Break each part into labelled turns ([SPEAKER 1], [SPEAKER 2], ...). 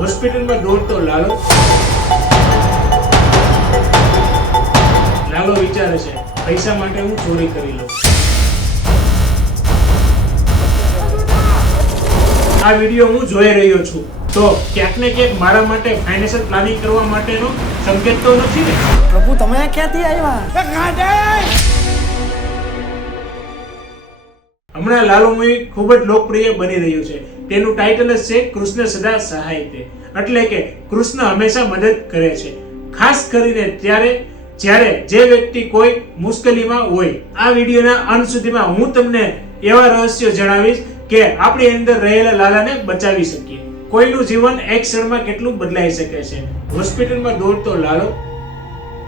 [SPEAKER 1] હોસ્પિટલમાં દોડતો લાલો લાલો વિચારે છે પૈસા માટે હું ચોરી કરી લઉં. આ વીડિયો હું જોઈ રહ્યો છું. તો ક્યાંક ને ક્યાંક મારા માટે ફાઇનાન્શિયલ પ્લાનિંગ કરવા માટેનો સંકેત તો નથી ને?
[SPEAKER 2] પ્રભુ તમે ક્યાંથી આવ્યા?
[SPEAKER 1] હમણાં લાલો મૂવી ખૂબ જ લોકપ્રિય બની રહ્યું છે. તેનું ટાઇટલ જ છે કૃષ્ણ સદા સહાય તે એટલે કે કૃષ્ણ હંમેશા મદદ કરે છે. ખાસ કરીને ત્યારે જ્યારે જે વ્યક્તિ કોઈ મુશ્કેલીમાં હોય, આ વિડીયોના અંત સુધીમાં હું તમને એવા રહસ્યો જણાવીશ કે આપણી અંદર રહેલા લાલાને બચાવી શકીએ. કોઈનું જીવન એક ક્ષણમાં કેટલું બદલાઈ શકે છે? હોસ્પિટલમાં દોડતો લાલો,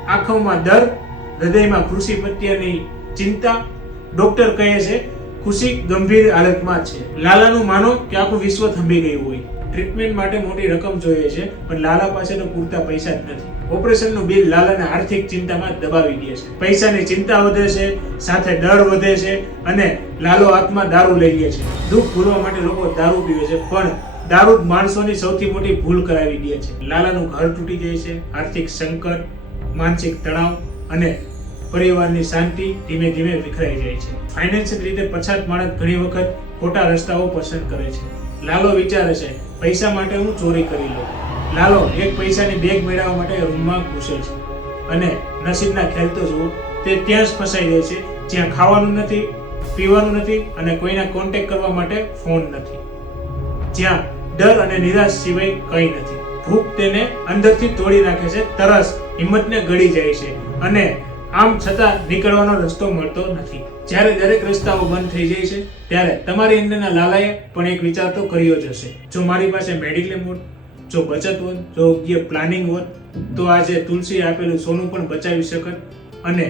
[SPEAKER 1] આંખોમાં દર હૃદયમાં કૃષિ પ્રત્યેની ચિંતા, ડોક્ટર કહે છે ખુશી ગંભીર હાલતમાં છે. લાલાનું માનો કે આખું વિશ્વ થંભી ગયું હોય. ટ્રીટમેન્ટ માટે મોટી રકમ જોઈએ છે, પણ લાલા પાસે પૂરતા પૈસા જ નથી. ઓપરેશનનું બિલ લાલાને આર્થિક ચિંતામાં દબાવી દે છે. પૈસાની ચિંતા વધે છે, સાથે ડર વધે છે અને લાલો હાથમાં દારૂ લઈ લે છે. દુઃખ ભૂલવા માટે લોકો દારૂ પીવે છે, પણ દારૂ માણસોની સૌથી મોટી ભૂલ કરાવી દે છે. લાલાનું ઘર તૂટી જાય છે, આર્થિક સંકટ, માનસિક તણાવ અને પરિવારની શાંતિ ધીમે ધીમે વિખરાઈ જાય છે. ફાઇનાન્શિયલ રીતે પછાત માણસ ઘણી વખત ખોટા રસ્તાઓ પસંદ કરે છે. લાલો વિચારે છે, પૈસા માટે હું ચોરી કરી લઉં. લાલો એક પૈસાની બેગ મેળવવા માટે રૂમમાં ઘૂસે છે. અને નસીબના ખેલ તો જુઓ, તે ત્યાં જ ફસાઈ જાય છે, જ્યાં ખાવાનું નથી, પીવાનું નથી અને કોઈના કોન્ટેક કરવા માટે ફોન નથી. જ્યાં ડર અને નિરાશ સિવાય કંઈ નથી. ભૂખ તેને અંદરથી તોડી નાખે છે, તરસ, હિંમતને ગળી જાય છે. અને આમ છતાં નીકળવાનો રસ્તો મળતો નથી. જ્યારે દરેક રસ્તાઓ બંધ થઈ જાય છે, ત્યારે તમારી અંદરના લાલાએ પણ એક વિચાર તો કર્યો જ હશે. જો મારી પાસે મેડિક્લેમ હોત, જો બચત હોત, જો યોગ્ય પ્લાનિંગ હોત, તો આજે તુલસી આપેલું સોનું પણ બચાવી શકત અને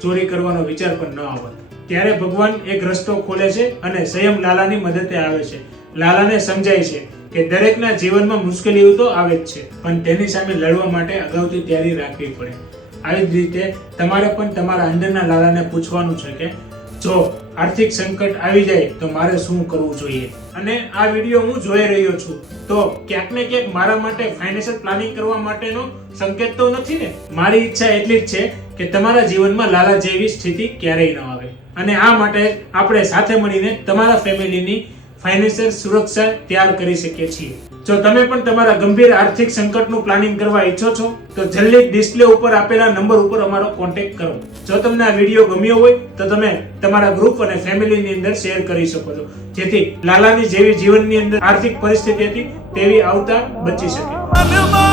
[SPEAKER 1] ચોરી કરવાનો વિચાર પણ ન આવત. ત્યારે ભગવાન એક રસ્તો ખોલે છે અને સંયમ લાલાની મદદે આવે છે. લાલાને સમજાય છે કે દરેકના જીવનમાં મુશ્કેલીઓ તો આવે જ છે, પણ તેની સામે લડવા માટે અગાઉથી તૈયારી રાખવી પડે. આવી જ રીતે તમારે પણ તમારા અંદરના લાલાને પૂછવાનું છે કે, જો આર્થિક સંકટ આવી જાય તો મારે શું કરવું જોઈએ? અને આ વીડિયો હું જોઈ રહ્યો છું. તો ક્યાંક ને ક્યાંક મારા માટે ફાઇનાન્શિયલ પ્લાનિંગ કરવા માટેનો સંકેત તો નથી ને? મારી ઈચ્છા એટલી જ છે કે તમારા જીવનમાં લાલા જેવી સ્થિતિ ક્યારેય ન આવે. અને આ માટે આપણે સાથે મળીને તમારા ફેમિલીની ફાઇનાન્શિયલ સુરક્ષા તૈયાર કરી શકીએ છીએ. જો તમે પણ તમારા ગંભીર આર્થિક સંકટનું પ્લાનિંગ કરવા ઈચ્છો છો, તો જલ્દી ડિસ્પ્લે ઉપર આપેલા નંબર ઉપર અમારો કોન્ટેક્ટ કરો. જો તમને આ વીડિયો ગમ્યો હોય, તો તમે તમારા ગ્રુપ અને ફેમિલીની અંદર શેર કરી શકો છો. જેથી લાલાની જેવી જીવનની અંદર આર્થિક પરિસ્થિતિ હતી, તેવી આવતા બચી શકે.